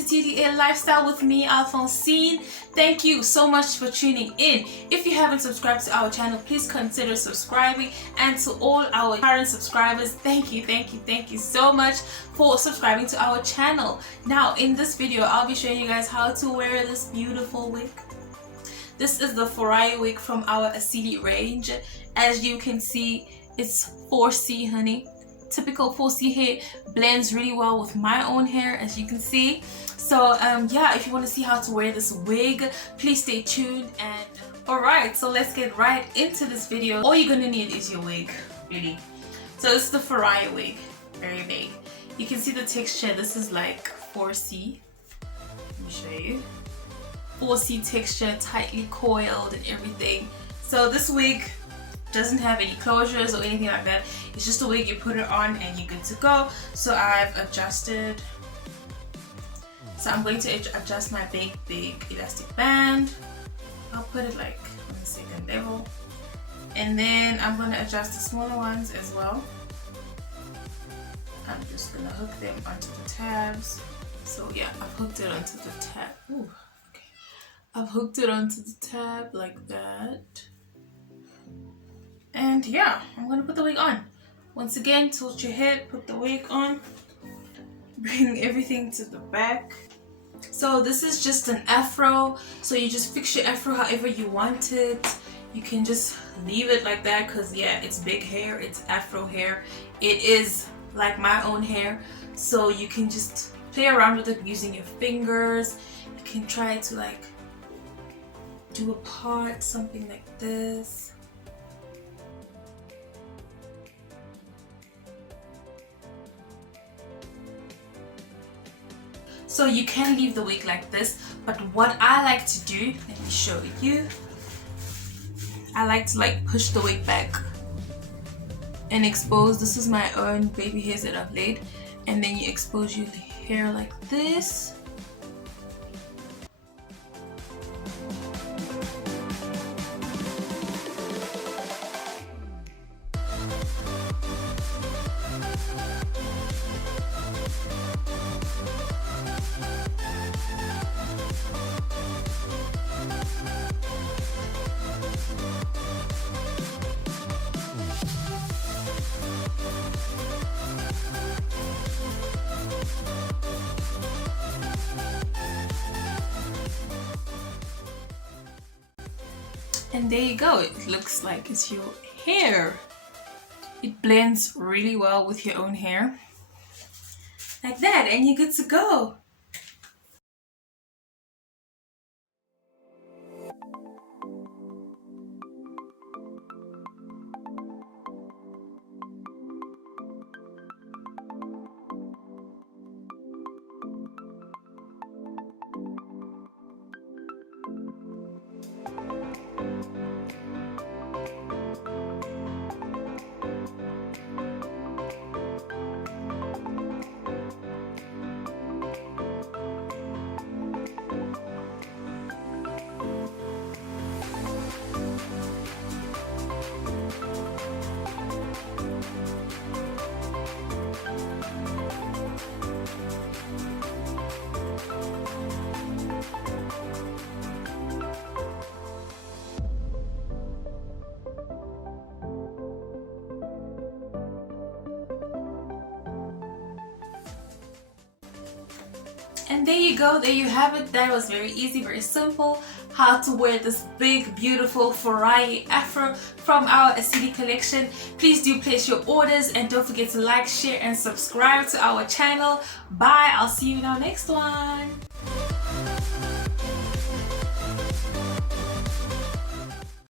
to TDA Lifestyle with me, Alphonsine. Thank you so much for tuning in. If you haven't subscribed to our channel, please consider subscribing. And to all our current subscribers, thank you so much for subscribing to our channel. Now, in this video, I'll be showing you guys how to wear this beautiful wig. This is the FURAYI wig from our ASILI range. As you can see, it's 4C, honey. Typical 4C hair, blends really well with my own hair, as you can see. So yeah, if you want to see how to wear this wig, please stay tuned. And alright, so let's get right into this video. All you're gonna need is your wig, really. So this is the FURAYI wig, very big. You can see the texture. This is like 4C. Let me show you. 4C texture, tightly coiled and everything. So this wig doesn't have any closures or anything like that. It's just a wig, you put it on and you're good to go. So I've adjusted. So I'm going to adjust my big elastic band. I'll put it like on the second level. And then I'm going to adjust the smaller ones as well. I'm just going to hook them onto the tabs. So yeah, I've hooked it onto the tab. Ooh, okay. I've hooked it onto the tab like that. And yeah, I'm gonna put the wig on. Once again, tilt your head, put the wig on, bring everything to the back. So this is just an afro, so you just fix your afro however you want it. You can just leave it like that because yeah, it's big hair, it's afro hair. It is like my own hair, so you can just play around with it using your fingers. You can try to like do a part, something like this. So you can leave the wig like this, but what I like to do, let me show you. I like to like push the wig back and expose. This is my own baby hairs that I've laid, and then you expose your hair like this. And there you go, it looks like it's your hair. It blends really well with your own hair. Like that, and you're good to go. And there you go, there you have it. That was very easy, very simple. How to wear this big, beautiful FURAYI afro from our ASILI collection. Please do place your orders and don't forget to like, share and subscribe to our channel. Bye, I'll see you in our next one.